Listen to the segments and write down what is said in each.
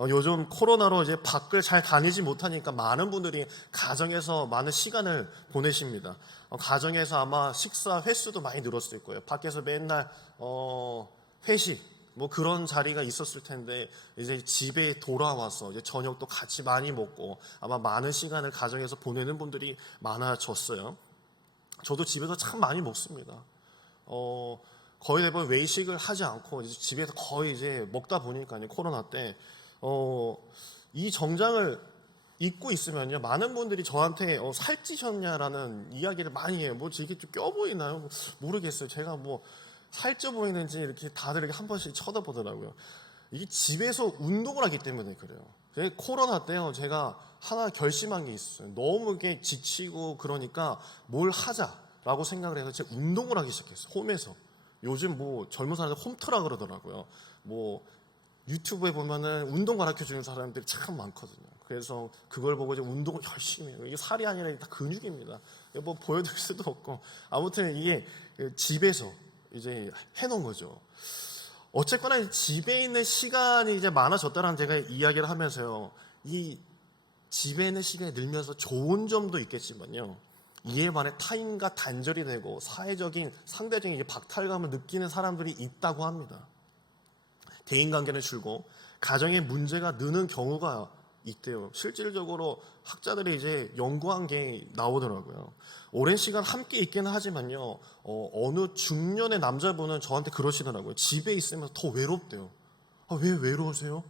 요즘 코로나로 이제 밖을 잘 다니지 못하니까 많은 분들이 가정에서 많은 시간을 보내십니다. 가정에서 아마 식사 횟수도 많이 늘었을 거예요. 밖에서 맨날 회식 뭐 그런 자리가 있었을 텐데 이제 집에 돌아와서 이제 저녁도 같이 많이 먹고 아마 많은 시간을 가정에서 보내는 분들이 많아졌어요. 저도 집에서 참 많이 먹습니다. 거의 대부분 외식을 하지 않고 이제 집에서 거의 이제 먹다 보니까요. 코로나 때 이 정장을 입고 있으면요, 많은 분들이 저한테 살찌셨냐라는 이야기를 많이 해요. 뭐 이게 좀 껴 보이나요? 모르겠어요. 제가 뭐 살쪄 보이는지 이렇게 다들 이렇게 한 번씩 쳐다보더라고요. 이게 집에서 운동을 하기 때문에 그래요. 코로나 때요, 제가 하나 결심한 게 있어요. 너무 이게 지치고 그러니까 뭘 하자라고 생각을 해서 제가 운동을 하기 시작했어요. 홈에서. 요즘 뭐 젊은 사람들 홈트라 그러더라고요. 뭐 유튜브에 보면은 운동 가르쳐 주는 사람들이 참 많거든요. 그래서 그걸 보고 이제 운동을 열심히 해요. 이게 살이 아니라 다 근육입니다. 뭐 보여드릴 수도 없고. 아무튼 이게 집에서 이제 해놓은 거죠. 어쨌거나 집에 있는 시간이 이제 많아졌다는 제가 이야기를 하면서요. 이 집에 있는 시간이 늘면서 좋은 점도 있겠지만요. 이에 반해 타인과 단절이 되고 사회적인 상대적인 박탈감을 느끼는 사람들이 있다고 합니다. 대인관계는 줄고 가정의 문제가 느는 경우가 있대요. 실질적으로 학자들이 이제 연구한 게 나오더라고요. 오랜 시간 함께 있기는 하지만요, 어느 중년의 남자분은 저한테 그러시더라고요. 집에 있으면 더 외롭대요. 왜 외로우세요?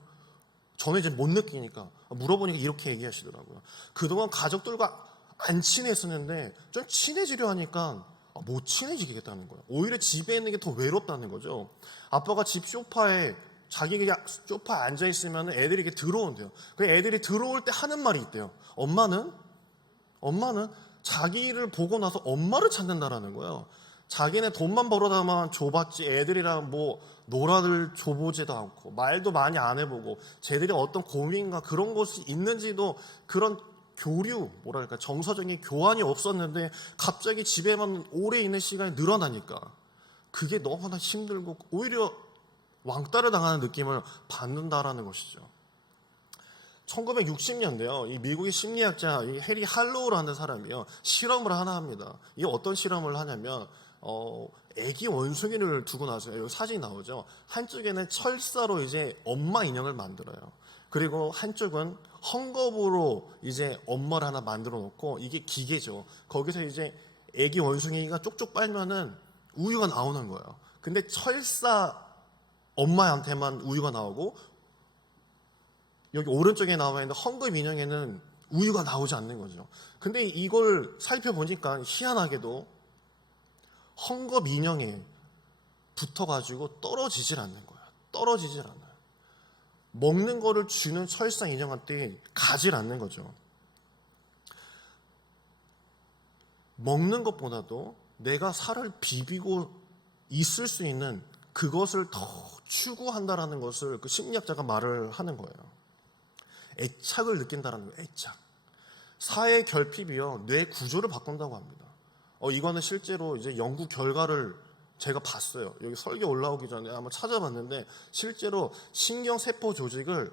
저는 이제 못 느끼니까 물어보니까 이렇게 얘기하시더라고요. 그동안 가족들과 안 친했었는데 좀 친해지려 하니까 못 친해지겠다는 거예요. 오히려 집에 있는 게 더 외롭다는 거죠. 아빠가 집 소파에 자기가 소파에 앉아있으면 애들이 이렇게 들어온대요. 그 애들이 들어올 때 하는 말이 있대요. 엄마는 자기를 보고 나서 엄마를 찾는다라는 거예요. 자기네 돈만 벌어다만 줘봤지 애들이랑 뭐 놀아들 줘보지도 않고 말도 많이 안 해보고 쟤들이 어떤 고민과 그런 것이 있는지도 그런 교류, 뭐랄까 정서적인 교환이 없었는데 갑자기 집에만 오래 있는 시간이 늘어나니까 그게 너무나 힘들고 오히려 왕따를 당하는 느낌을 받는다라는 것이죠. 1960년대요. 이 미국의 심리학자 해리 할로우라는 사람이요, 실험을 하나 합니다. 이게 어떤 실험을 하냐면 애기 원숭이를 두고 나서 여기 사진이 나오죠. 한쪽에는 철사로 이제 엄마 인형을 만들어요. 그리고 한쪽은 헝겊으로 이제 엄마를 하나 만들어 놓고 이게 기계죠. 거기서 이제 애기 원숭이가 쪽쪽 빨면은 우유가 나오는 거예요. 근데 철사 엄마한테만 우유가 나오고 여기 오른쪽에 나와 있는 헝겊 인형에는 우유가 나오지 않는 거죠. 근데 이걸 살펴보니까 희한하게도 헝겊 인형에 붙어가지고 떨어지질 않는 거예요. 떨어지질 않아요. 먹는 거를 주는 철사 인형한테 가질 않는 거죠. 먹는 것보다도 내가 살을 비비고 있을 수 있는 그것을 더 추구한다라는 것을 그 심리학자가 말을 하는 거예요. 애착을 느낀다라는 거예요. 애착. 사회 결핍이요, 뇌 구조를 바꾼다고 합니다. 이거는 실제로 이제 연구 결과를 제가 봤어요. 여기 설교 올라오기 전에 한번 찾아봤는데 실제로 신경세포 조직을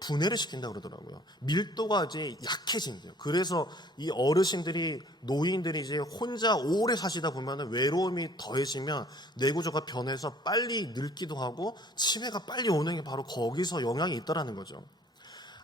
분해를 시킨다고 그러더라고요. 밀도가 이제 약해진대요. 그래서 이 어르신들이, 노인들이 이제 혼자 오래 사시다 보면 외로움이 더해지면 뇌구조가 변해서 빨리 늙기도 하고 치매가 빨리 오는 게 바로 거기서 영향이 있다라는 거죠.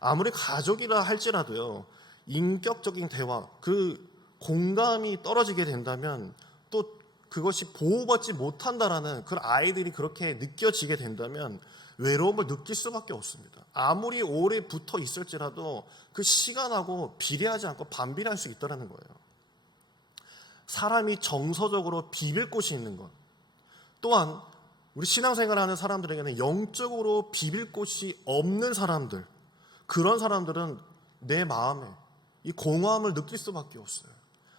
아무리 가족이라 할지라도요, 인격적인 대화, 그 공감이 떨어지게 된다면 또 그것이 보호받지 못한다라는 그런 아이들이 그렇게 느껴지게 된다면 외로움을 느낄 수밖에 없습니다. 아무리 오래 붙어 있을지라도 그 시간하고 비례하지 않고 반비례할 수 있다는 거예요. 사람이 정서적으로 비빌 곳이 있는 것, 또한 우리 신앙생활하는 사람들에게는 영적으로 비빌 곳이 없는 사람들, 그런 사람들은 내 마음에 이 공허함을 느낄 수밖에 없어요.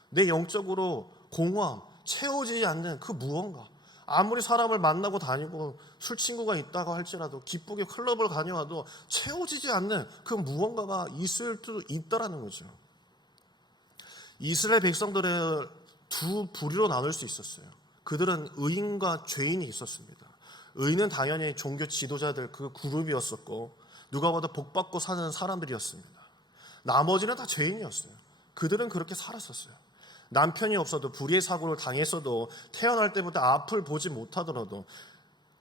내 영적으로 공허함, 채워지지 않는 그 무언가, 아무리 사람을 만나고 다니고 술 친구가 있다고 할지라도 기쁘게 클럽을 다녀와도 채워지지 않는 그 무언가가 있을 수도 있다라는 거죠. 이스라엘 백성들을 두 부류로 나눌 수 있었어요. 그들은 의인과 죄인이 있었습니다. 의인은 당연히 종교 지도자들 그 그룹이었었고, 누가 봐도 복받고 사는 사람들이었습니다. 나머지는 다 죄인이었어요. 그들은 그렇게 살았었어요. 남편이 없어도 불의의 사고를 당했어도 태어날 때부터 앞을 보지 못하더라도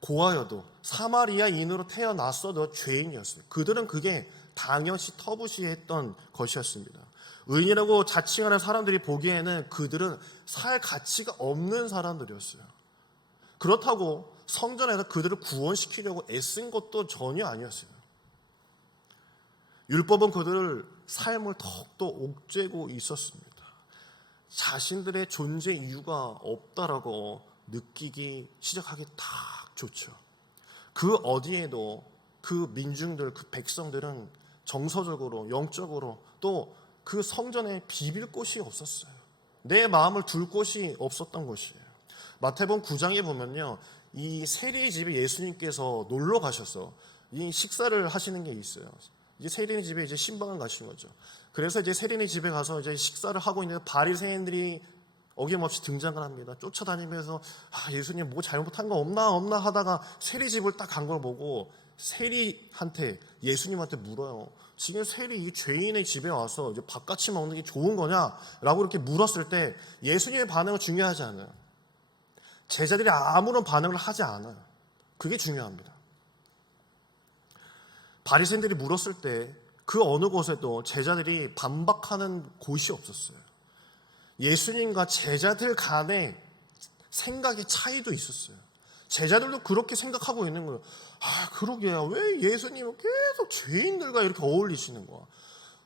고아여도 사마리아인으로 태어났어도 죄인이었어요. 그들은 그게 당연시 터부시했던 것이었습니다. 의인이라고 자칭하는 사람들이 보기에는 그들은 살 가치가 없는 사람들이었어요. 그렇다고 성전에서 그들을 구원시키려고 애쓴 것도 전혀 아니었어요. 율법은 그들을 삶을 더욱더 옥죄고 있었습니다. 자신들의 존재 이유가 없다라고 느끼기 시작하기 딱 좋죠. 그 어디에도 그 민중들, 그 백성들은 정서적으로, 영적으로 또 그 성전에 비빌 곳이 없었어요. 내 마음을 둘 곳이 없었던 것이에요. 마태복음 9장에 보면요, 이 세리 집에 예수님께서 놀러 가셔서 이 식사를 하시는 게 있어요. 이제 세리네 집에 이제 신방을 가신 거죠. 그래서 이제 세리네 집에 가서 이제 식사를 하고 있는 바리새인들이 어김없이 등장을 합니다. 쫓아다니면서 예수님 뭐 잘못한 거 없나 하다가 세리 집을 딱 간 걸 보고 세리한테 예수님한테 물어요. 지금 세리 이 죄인의 집에 와서 이제 밥같이 먹는 게 좋은 거냐라고 이렇게 물었을 때 예수님의 반응은 중요하지 않아요. 제자들이 아무런 반응을 하지 않아요. 그게 중요합니다. 바리새인들이 물었을 때 그 어느 곳에도 제자들이 반박하는 곳이 없었어요. 예수님과 제자들 간의 생각의 차이도 있었어요. 제자들도 그렇게 생각하고 있는 거예요. 그러게요. 왜 예수님은 계속 죄인들과 이렇게 어울리시는 거야?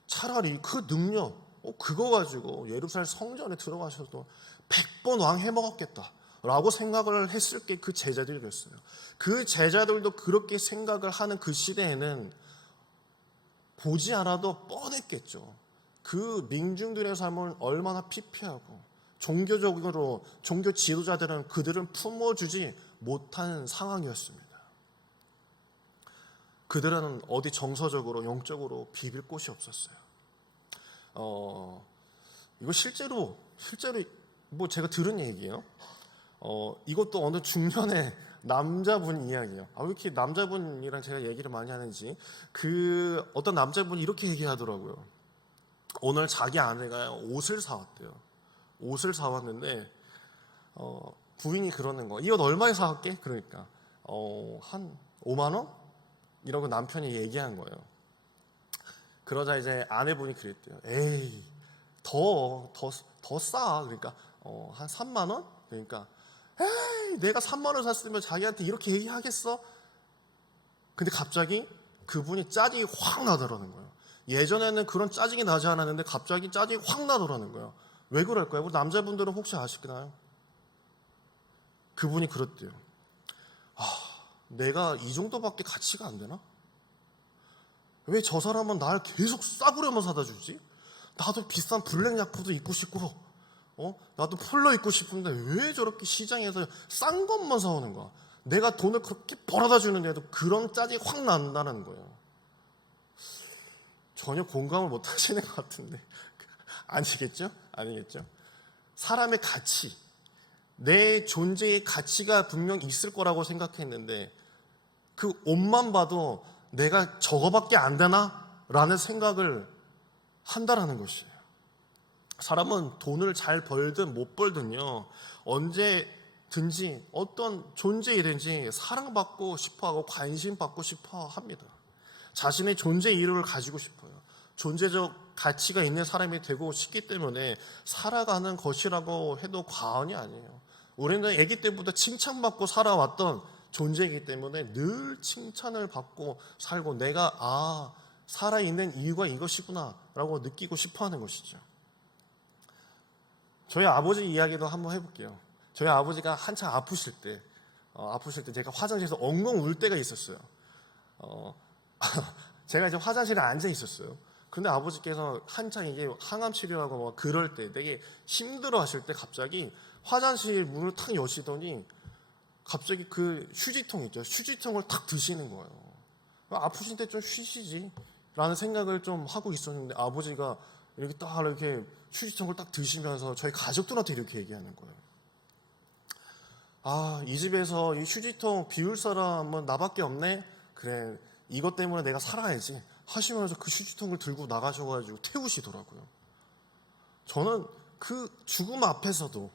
차라리 그 능력, 그거 가지고 예루살렘 성전에 들어가셔도 100번 왕 해먹었겠다 라고 생각을 했을 게 그 제자들이었어요. 그 제자들도 그렇게 생각을 하는 그 시대에는 보지 않아도 뻔했겠죠. 그 민중들의 삶을 얼마나 피폐하고 종교적으로 종교 지도자들은 그들은 품어주지 못한 상황이었습니다. 그들은 어디 정서적으로 영적으로 비빌 곳이 없었어요. 이거 실제로 뭐 제가 들은 얘기예요. 이것도 어느 중년의 남자분 이야기예요. 왜 이렇게 남자분이랑 제가 얘기를 많이 하는지. 그 어떤 남자분이 이렇게 얘기하더라고요. 오늘 자기 아내가 옷을 사왔대요. 옷을 사왔는데 부인이 그러는 거. 이 옷 얼마에 사왔게? 그러니까 한 5만 원? 이러고 남편이 얘기한 거예요. 그러자 이제 아내분이 그랬대요. 에이, 더 싸. 그러니까 한 3만 원? 그러니까 에이, 내가 3만 원 샀으면 자기한테 이렇게 얘기하겠어? 근데 갑자기 그분이 짜증이 확 나더라는 거예요. 예전에는 그런 짜증이 나지 않았는데 갑자기 짜증이 확 나더라는 거예요. 왜 그럴까요? 우리 남자분들은 혹시 아시나요? 그분이 그랬대요. 내가 이 정도밖에 가치가 안 되나? 왜 저 사람은 나를 계속 싸구려만 사다 주지? 나도 비싼 블랙 야구도 입고 싶고 나도 폴로 입고 싶은데 왜 저렇게 시장에서 싼 것만 사오는 거야? 내가 돈을 그렇게 벌어다 주는데도 그런 짜증이 확 난다는 거예요. 전혀 공감을 못 하시는 것 같은데 아니겠죠? 아니겠죠? 사람의 가치, 내 존재의 가치가 분명 있을 거라고 생각했는데 그 옷만 봐도 내가 저거밖에 안 되나? 라는 생각을 한다라는 것이에요. 사람은 돈을 잘 벌든 못 벌든요, 언제든지 어떤 존재이든지 사랑받고 싶어하고 관심받고 싶어 합니다. 자신의 존재 이유를 가지고 싶어요. 존재적 가치가 있는 사람이 되고 싶기 때문에 살아가는 것이라고 해도 과언이 아니에요. 우리는 아기 때부터 칭찬받고 살아왔던 존재이기 때문에 늘 칭찬을 받고 살고 내가 살아있는 이유가 이것이구나 라고 느끼고 싶어하는 것이죠. 저희 아버지 이야기도 한번 해볼게요. 저희 아버지가 한창 아프실 때 제가 화장실에서 엉엉 울 때가 있었어요. 제가 이제 화장실에 앉아 있었어요. 근데 아버지께서 한창 이게 항암 치료하고 막 그럴 때 되게 힘들어 하실 때 갑자기 화장실 문을 탁 여시더니 갑자기 그 휴지통 있죠. 휴지통을 탁 드시는 거예요. 아프신데 좀 쉬시지 라는 생각을 좀 하고 있었는데 아버지가 이렇게 딱 이렇게 휴지통을 딱 드시면서 저희 가족들한테 이렇게 얘기하는 거예요. 이 집에서 이 휴지통 비울 사람은 나밖에 없네? 그래, 이것 때문에 내가 살아야지 하시면서 그 휴지통을 들고 나가셔가지고 태우시더라고요. 저는 그 죽음 앞에서도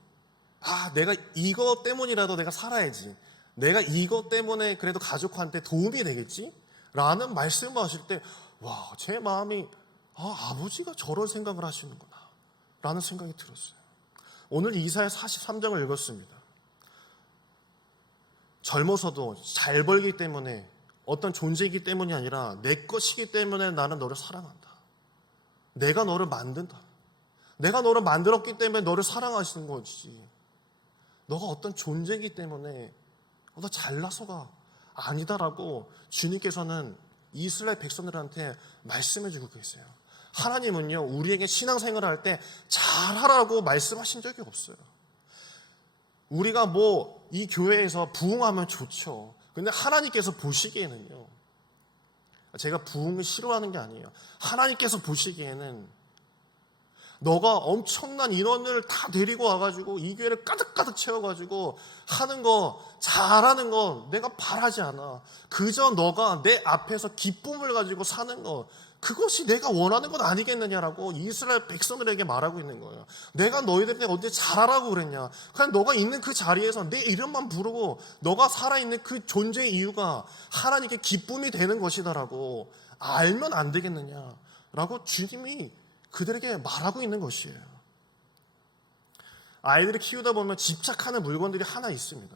내가 이것 때문이라도 내가 살아야지, 내가 이것 때문에 그래도 가족한테 도움이 되겠지? 라는 말씀을 하실 때 제 마음이 아버지가 저런 생각을 하시는구나 라는 생각이 들었어요. 오늘 이사야 43장을 읽었습니다. 젊어서도 잘 벌기 때문에 어떤 존재이기 때문이 아니라 내 것이기 때문에 나는 너를 사랑한다. 내가 너를 만든다. 내가 너를 만들었기 때문에 너를 사랑하시는 거지. 너가 어떤 존재이기 때문에 너 잘나서가 아니다라고 주님께서는 이스라엘 백성들한테 말씀해 주고 계세요. 하나님은요, 우리에게 신앙생활을 할 때 잘하라고 말씀하신 적이 없어요. 우리가 이 교회에서 부흥하면 좋죠. 근데 하나님께서 보시기에는요, 제가 부흥을 싫어하는 게 아니에요. 하나님께서 보시기에는 너가 엄청난 인원을 다 데리고 와가지고 이 교회를 가득가득 채워가지고 하는 거, 잘하는 거 내가 바라지 않아. 그저 너가 내 앞에서 기쁨을 가지고 사는 거, 그것이 내가 원하는 건 아니겠느냐라고 이스라엘 백성들에게 말하고 있는 거예요. 내가 너희들에게 언제 잘하라고 그랬냐. 그냥 너가 있는 그 자리에서 내 이름만 부르고 너가 살아있는 그 존재의 이유가 하나님께 기쁨이 되는 것이다라고 알면 안 되겠느냐라고 주님이 그들에게 말하고 있는 것이에요. 아이들을 키우다 보면 집착하는 물건들이 하나 있습니다.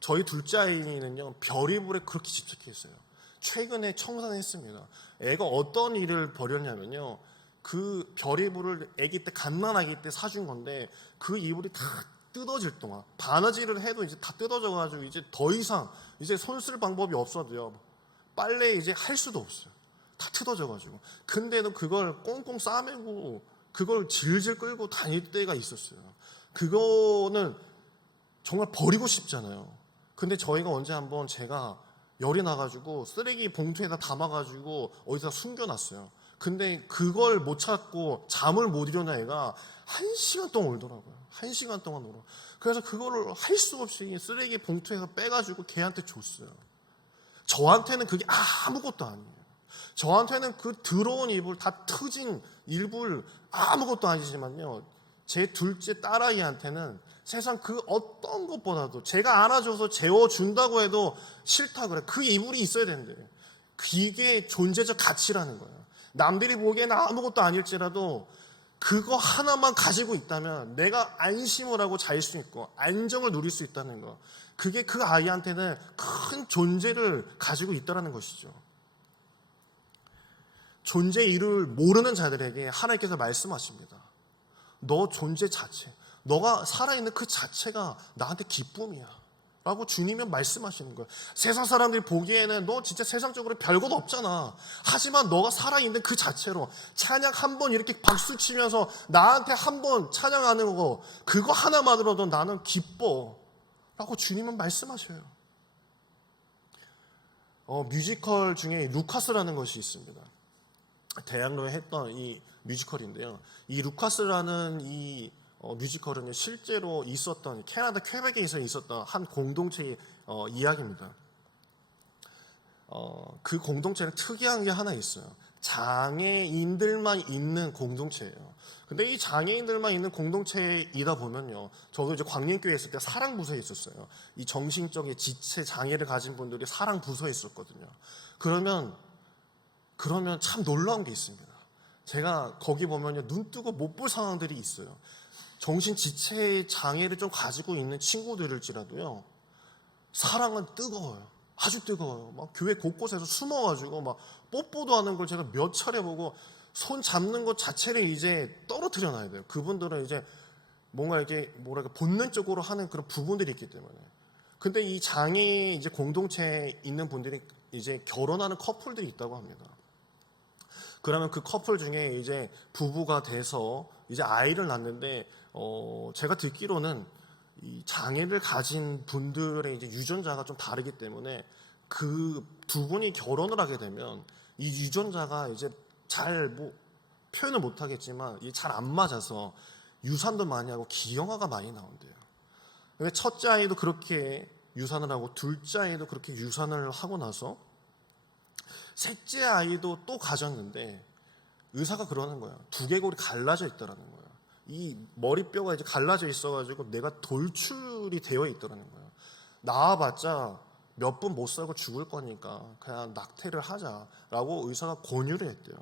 저희 둘째 아이는요, 별이불에 그렇게 집착했어요. 최근에 청산했습니다. 애가 어떤 일을 벌였냐면요, 그 별이불을 아기 때, 갓난아기 때 사준 건데 그 이불이 다 뜯어질 동안 바느질을 해도 이제 다 뜯어져가지고 이제 더 이상 이제 손 쓸 방법이 없어도요, 빨래 이제 할 수도 없어요. 다 뜯어져가지고. 근데도 그걸 꽁꽁 싸매고 그걸 질질 끌고 다닐 때가 있었어요. 그거는 정말 버리고 싶잖아요. 근데 저희가 언제 한번 제가 열이 나가지고 쓰레기 봉투에다 담아가지고 어디다 숨겨놨어요. 근데 그걸 못 찾고 잠을 못 일어나 애가 1시간 동안 울더라고요. 1시간 동안 울어. 그래서 그거를 할 수 없이 쓰레기 봉투에서 빼가지고 걔한테 줬어요. 저한테는 그게 아무것도 아니에요. 저한테는 그 더러운 이불, 다 터진 이불 아무것도 아니지만요, 제 둘째 딸아이한테는 세상 그 어떤 것보다도 제가 안아줘서 재워준다고 해도 싫다 그래. 그 이불이 있어야 된대. 이게 존재적 가치라는 거예요. 남들이 보기에는 아무것도 아닐지라도 그거 하나만 가지고 있다면 내가 안심을 하고 잘 수 있고 안정을 누릴 수 있다는 거, 그게 그 아이한테는 큰 존재를 가지고 있다는 것이죠. 존재의 이유를 모르는 자들에게 하나님께서 말씀하십니다. 너 존재 자체, 너가 살아있는 그 자체가 나한테 기쁨이야 라고 주님은 말씀하시는 거예요. 세상 사람들이 보기에는 너 진짜 세상적으로 별것 없잖아. 하지만 너가 살아있는 그 자체로 찬양 한 번 이렇게 박수 치면서 나한테 한 번 찬양하는 거, 그거 하나만으로도 나는 기뻐 라고 주님은 말씀하셔요. 뮤지컬 중에 루카스라는 것이 있습니다. 대학로에 했던 이 뮤지컬인데요, 이 루카스라는 이 뮤지컬은 실제로 있었던 캐나다 퀘벡에 있었던 한 공동체의 이야기입니다. 그 공동체는 특이한 게 하나 있어요. 장애인들만 있는 공동체예요. 근데 이 장애인들만 있는 공동체이다 보면요, 저도 이제 광림교회에 있을 때 사랑부서에 있었어요. 이 정신적인 지체 장애를 가진 분들이 사랑부서에 있었거든요. 그러면 참 놀라운 게 있습니다. 제가 거기 보면요, 눈 뜨고 못 볼 상황들이 있어요. 정신 지체 장애를 좀 가지고 있는 친구들일지라도요, 사랑은 뜨거워요. 아주 뜨거워요. 막 교회 곳곳에서 숨어가지고 막 뽀뽀도 하는 걸 제가 몇 차례 보고, 손 잡는 것 자체를 이제 떨어뜨려 놔야 돼요. 그분들은 이제 뭔가 이렇게 본능적으로 하는 그런 부분들이 있기 때문에. 근데 이 장애 이제 공동체에 있는 분들이 이제 결혼하는 커플들이 있다고 합니다. 그러면 그 커플 중에 이제 부부가 돼서 이제 아이를 낳는데, 제가 듣기로는 이 장애를 가진 분들의 이제 유전자가 좀 다르기 때문에 그 두 분이 결혼을 하게 되면 이 유전자가 이제 잘 표현을 못 하겠지만 잘 안 맞아서 유산도 많이 하고 기형아가 많이 나온대요. 첫째 아이도 그렇게 유산을 하고 둘째 아이도 그렇게 유산을 하고 나서 셋째 아이도 또 가졌는데 의사가 그러는 거예요. 두개골이 갈라져 있더라는 거예요. 이 머리뼈가 이제 갈라져 있어가지고 내가 돌출이 되어 있더라는 거예요. 나와봤자 몇 분 못 살고 죽을 거니까 그냥 낙태를 하자라고 의사가 권유를 했대요.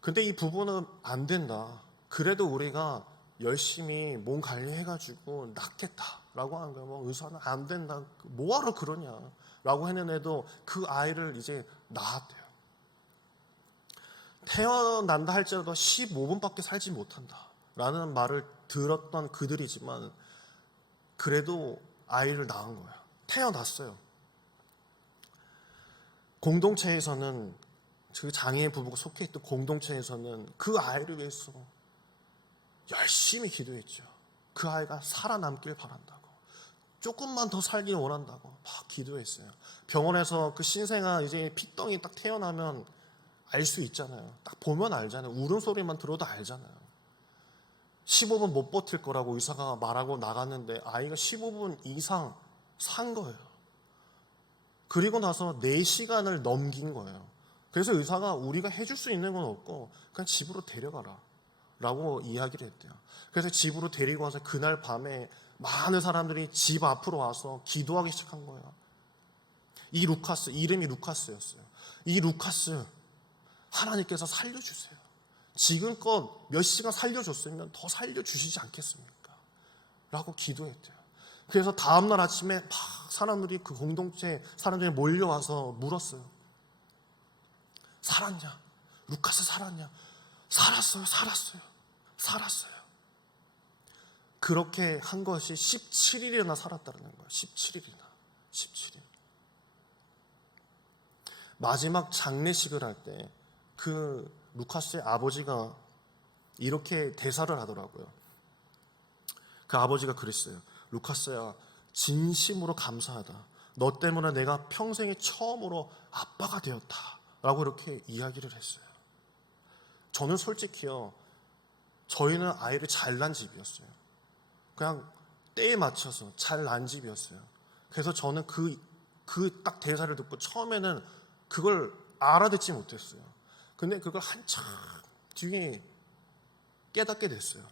근데 이 부부는 안 된다. 그래도 우리가 열심히 몸 관리해가지고 낳겠다라고 하는 거예요. 뭐 의사는 안 된다. 뭐하러 그러냐라고 했는데도 그 아이를 이제 낳았대요. 태어난다 할지라도 15분밖에 살지 못한다라는 말을 들었던 그들이지만 그래도 아이를 낳은 거예요. 태어났어요. 공동체에서는 그 장애인 부부가 속해 있던 공동체에서는 그 아이를 위해서 열심히 기도했죠. 그 아이가 살아남길 바란다고, 조금만 더 살길 원한다고 막 기도했어요. 병원에서 그 신생아 이제 피덩이 딱 태어나면 알 수 있잖아요. 딱 보면 알잖아요. 울음소리만 들어도 알잖아요. 15분 못 버틸 거라고 의사가 말하고 나갔는데 아이가 15분 이상 산 거예요. 그리고 나서 4시간을 넘긴 거예요. 그래서 의사가 우리가 해줄 수 있는 건 없고 그냥 집으로 데려가라 라고 이야기를 했대요. 그래서 집으로 데리고 와서 그날 밤에 많은 사람들이 집 앞으로 와서 기도하기 시작한 거예요. 이 루카스, 이름이 루카스였어요. 이 루카스 하나님께서 살려주세요. 지금껏 몇 시간 살려줬으면 더 살려주시지 않겠습니까? 라고 기도했대요. 그래서 다음날 아침에 막 사람들이 그 공동체 사람들이 몰려와서 물었어요. 살았냐? 루카스 살았냐? 살았어요. 그렇게 한 것이 17일이나 살았다는 거예요. 17일이나. 17일. 마지막 장례식을 할 때 그 루카스의 아버지가 이렇게 대사를 하더라고요. 그 아버지가 그랬어요. 루카스야, 진심으로 감사하다. 너 때문에 내가 평생에 처음으로 아빠가 되었다. 라고 이렇게 이야기를 했어요. 저는 솔직히요, 저희는 아이를 잘 낳은 집이었어요. 그냥 때에 맞춰서 잘 낳은 집이었어요. 그래서 저는 그 딱 대사를 듣고 처음에는 그걸 알아듣지 못했어요. 근데 그걸 한참 뒤에 깨닫게 됐어요.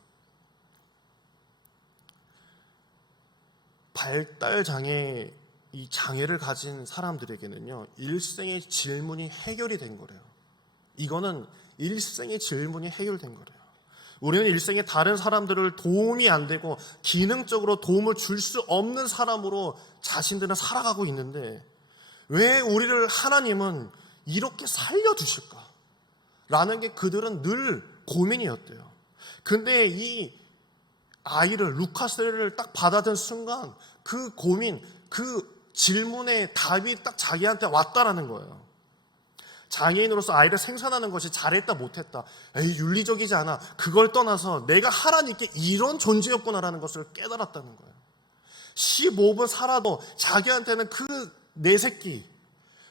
발달 장애, 이 장애를 가진 사람들에게는요, 일생의 질문이 해결이 된 거래요. 이거는 일생의 질문이 해결된 거래요. 우리는 일생에 다른 사람들을 도움이 안 되고 기능적으로 도움을 줄 수 없는 사람으로 자신들은 살아가고 있는데 왜 우리를 하나님은 이렇게 살려두실까? 라는 게 그들은 늘 고민이었대요. 근데 이 아이를, 루카스를 딱 받아든 순간 그 고민, 그 질문의 답이 딱 자기한테 왔다라는 거예요. 장애인으로서 아이를 생산하는 것이 잘했다 못했다, 에이, 윤리적이지 않아, 그걸 떠나서 내가 하나님께 이런 존재였구나라는 것을 깨달았다는 거예요. 15분 살아도 자기한테는 그 내 새끼,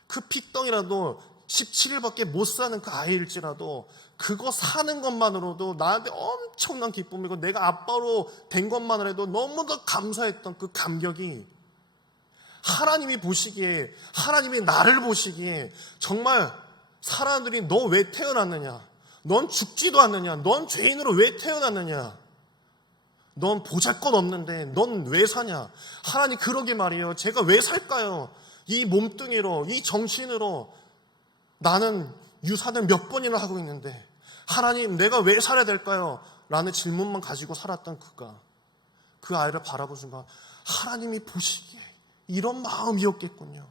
그 핏덩이라도 17일밖에 못 사는 그 아이일지라도 그거 사는 것만으로도 나한테 엄청난 기쁨이고 내가 아빠로 된 것만 해도 너무도 감사했던 그 감격이 하나님이 보시기에, 하나님이 나를 보시기에 정말 사람들이 너 왜 태어났느냐, 넌 죽지도 않느냐, 넌 죄인으로 왜 태어났느냐, 넌 보잘것없는데 넌 왜 사냐, 하나님 그러게 말이에요. 제가 왜 살까요? 이 몸뚱이로, 이 정신으로 나는 유산을 몇 번이나 하고 있는데 하나님 내가 왜 살아야 될까요? 라는 질문만 가지고 살았던 그가 그 아이를 바라본 순간 하나님이 보시기에 이런 마음이었겠군요.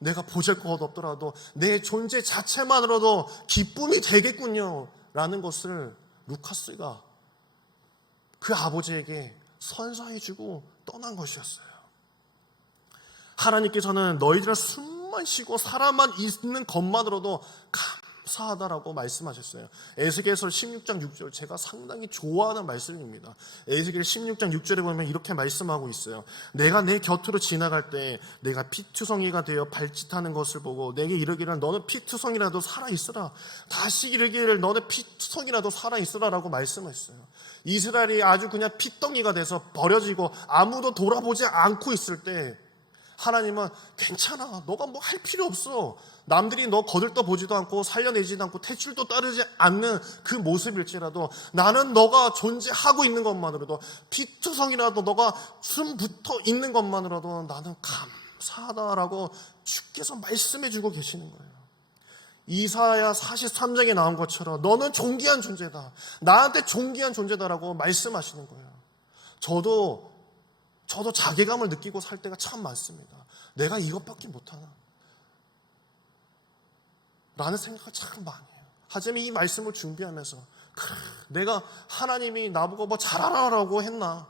내가 보잘것 없더라도 내 존재 자체만으로도 기쁨이 되겠군요 라는 것을 루카스가 그 아버지에게 선사해주고 떠난 것이었어요. 하나님께서는 너희들은 숨만 쉬고 살아만 있는 것만으로도 감사하다라고 말씀하셨어요. 에스겔서 16장 6절, 제가 상당히 좋아하는 말씀입니다. 에스겔 16장 6절에 보면 이렇게 말씀하고 있어요. 내가 내 곁으로 지나갈 때 내가 피투성이가 되어 발짓하는 것을 보고 내게 이르기를 너는 피투성이라도 살아있으라, 다시 이르기를 너는 피투성이라도 살아있으라 라고 말씀했어요. 이스라엘이 아주 그냥 핏덩이가 돼서 버려지고 아무도 돌아보지 않고 있을 때 하나님은 괜찮아. 너가 뭐 할 필요 없어. 남들이 너 거들떠 보지도 않고 살려내지도 않고 태출도 따르지 않는 그 모습일지라도 나는 너가 존재하고 있는 것만으로도 피투성이라도 너가 숨 붙어 있는 것만으로도 나는 감사하다라고 주께서 말씀해 주고 계시는 거예요. 이사야 43장에 나온 것처럼 너는 존귀한 존재다. 나한테 존귀한 존재다라고 말씀하시는 거예요. 저도 자괴감을 느끼고 살 때가 참 많습니다. 내가 이것밖에 못하나? 라는 생각을 참 많이 해요. 하지만 이 말씀을 준비하면서 내가 하나님이 나보고 뭐 잘하라고 했나?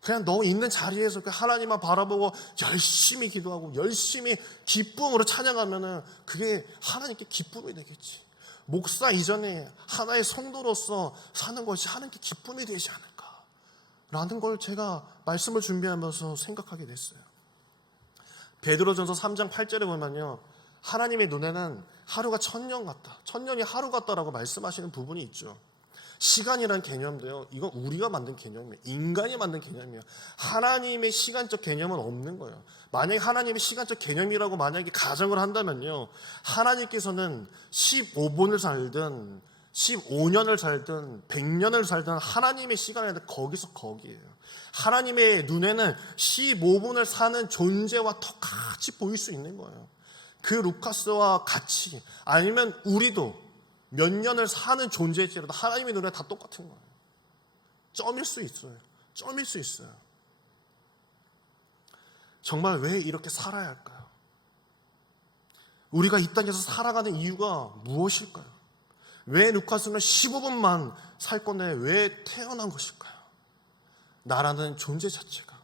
그냥 너 있는 자리에서 그 하나님만 바라보고 열심히 기도하고 열심히 기쁨으로 찬양하면은 그게 하나님께 기쁨이 되겠지. 목사 이전에 하나의 성도로서 사는 것이 하나님께 기쁨이 되지 않을까라는 걸 제가 말씀을 준비하면서 생각하게 됐어요. 베드로전서 3장 8절에 보면요, 하나님의 눈에는 하루가 천년 같다, 천년이 하루 같다라고 말씀하시는 부분이 있죠. 시간이라는 개념도요, 이건 우리가 만든 개념이에요. 인간이 만든 개념이에요. 하나님의 시간적 개념은 없는 거예요. 만약에 하나님의 시간적 개념이라고 만약에 가정을 한다면요, 하나님께서는 15분을 살든 15년을 살든 100년을 살든 하나님의 시간에는 거기서 거기에요. 하나님의 눈에는 15분을 사는 존재와 똑같이 보일 수 있는 거예요. 그 루카스와 같이, 아니면 우리도 몇 년을 사는 존재일지라도 하나님의 눈에 다 똑같은 거예요. 점일 수 있어요. 점일 수 있어요. 정말 왜 이렇게 살아야 할까요? 우리가 이 땅에서 살아가는 이유가 무엇일까요? 왜 루카스는 15분만 살 건데 왜 태어난 것일까요? 나라는 존재 자체가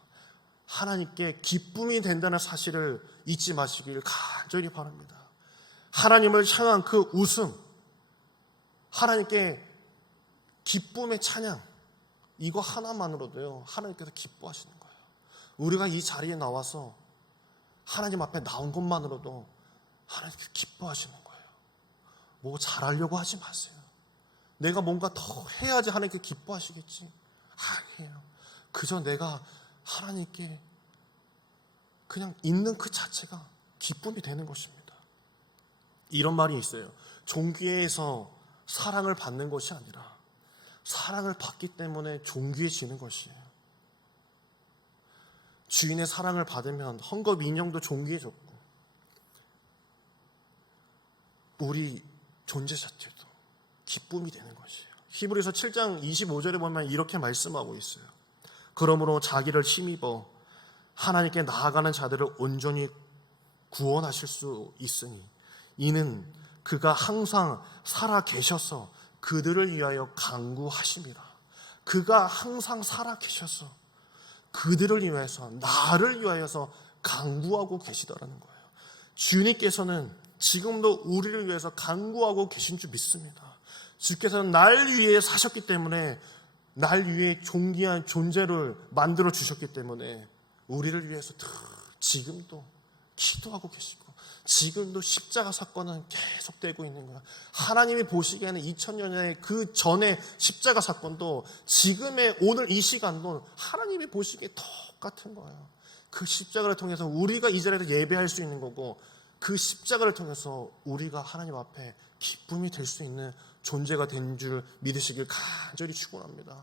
하나님께 기쁨이 된다는 사실을 잊지 마시길 간절히 바랍니다. 하나님을 향한 그 웃음, 하나님께 기쁨의 찬양, 이거 하나만으로도요 하나님께서 기뻐하시는 거예요. 우리가 이 자리에 나와서 하나님 앞에 나온 것만으로도 하나님께서 기뻐하시는 거예요. 뭐 잘하려고 하지 마세요. 내가 뭔가 더 해야지 하나님께 기뻐하시겠지. 아니에요. 그저 내가 하나님께 그냥 있는 그 자체가 기쁨이 되는 것입니다. 이런 말이 있어요. 존귀해서 사랑을 받는 것이 아니라 사랑을 받기 때문에 존귀해지는 것이에요. 주인의 사랑을 받으면 헝겊 인형도 존귀해졌고 우리 존재 자체도 기쁨이 되는 것이에요. 히브리서 7장 25절에 보면 이렇게 말씀하고 있어요. 그러므로 자기를 힘입어 하나님께 나아가는 자들을 온전히 구원하실 수 있으니 이는 그가 항상 살아 계셔서 그들을 위하여 간구하심이라. 그가 항상 살아 계셔서 그들을 위해서, 나를 위하여서 간구하고 계시더라는 거예요. 주님께서는 지금도 우리를 위해서 간구하고 계신 줄 믿습니다. 주께서는 날 위해 사셨기 때문에, 날 위해 존귀한 존재를 만들어 주셨기 때문에 우리를 위해서 지금도 기도하고 계시고 지금도 십자가 사건은 계속되고 있는 거야. 하나님이 보시기에는 2000년의 그 전에 십자가 사건도 지금의 오늘 이 시간도 하나님이 보시기에 똑같은 거예요. 그 십자가를 통해서 우리가 이 자리에서 예배할 수 있는 거고, 그 십자가를 통해서 우리가 하나님 앞에 기쁨이 될 수 있는 존재가 된 줄 믿으시길 간절히 축원합니다.